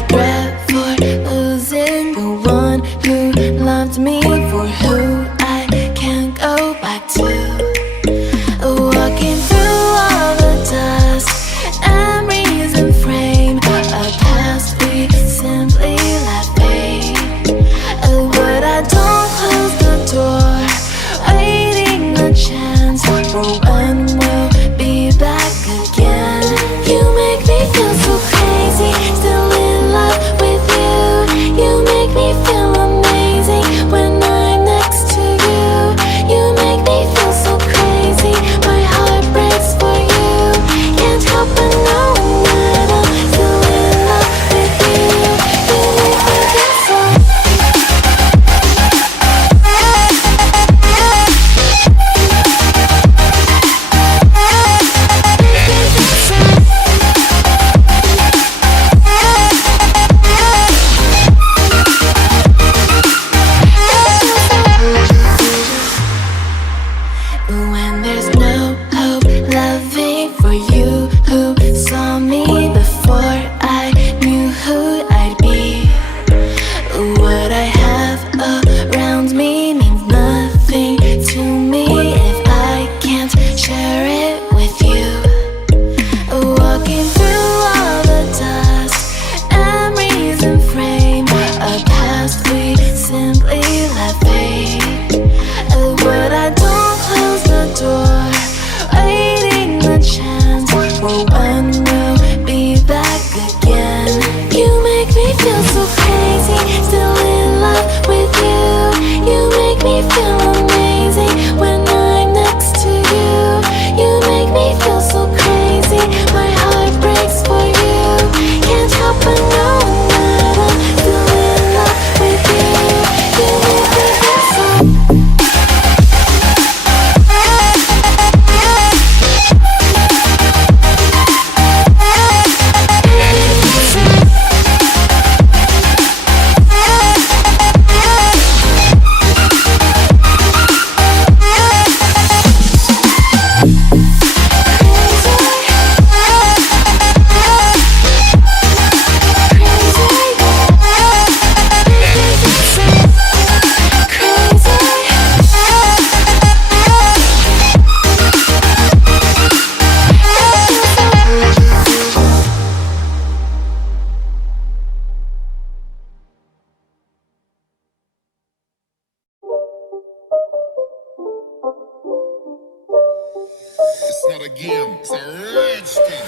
regret for losing the one who loved me, for who I can't go back to. Walking through all the dust, memories and frame, a past we simply let fade. But I don't close the door, waiting a chance for when we'll be back again. You make me feel so crazy, still in love with you. You make me feel amazing when I'm next to you. You make me feel so crazy, my heart breaks for you. Can't help but knowing that I'm still in love with you. You make me feel so. When there's no hope loving for you who saw me before I knew who I'd be. What I have around me means nothing to me if I can't share it with you. Walking through all the dust, memories and frame, a past we simply let fade. But I don't close the door, waiting the chance for when we'll be back again. You make me feel so crazy, still in love with you. You make me feel amazing when I'm next to you. You make me feel so crazy, my heart breaks for you. Can't help but knowing that I'm still in love with you. You make me feel so. It's not a game, it's a rich thing.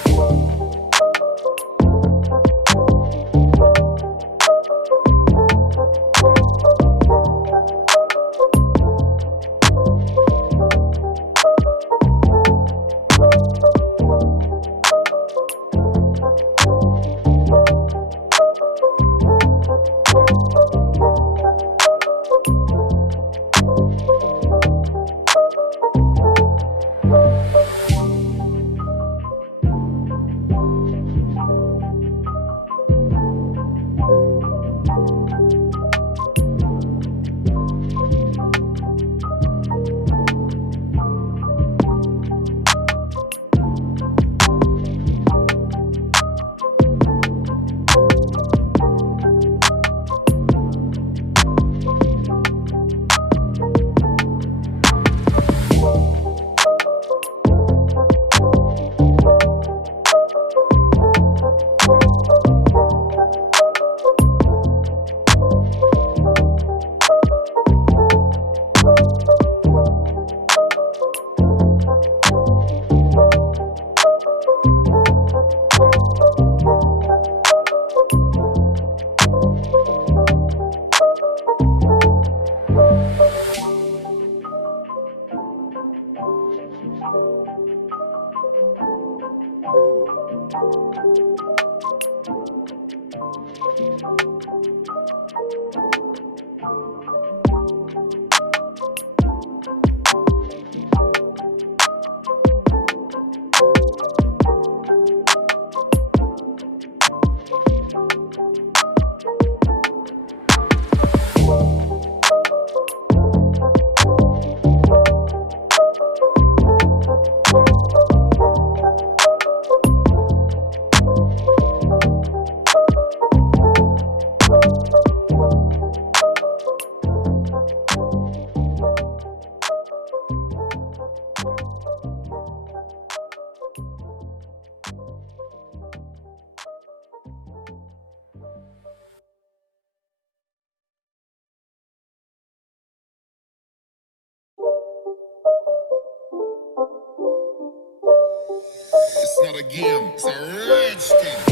again. It's a rich thing.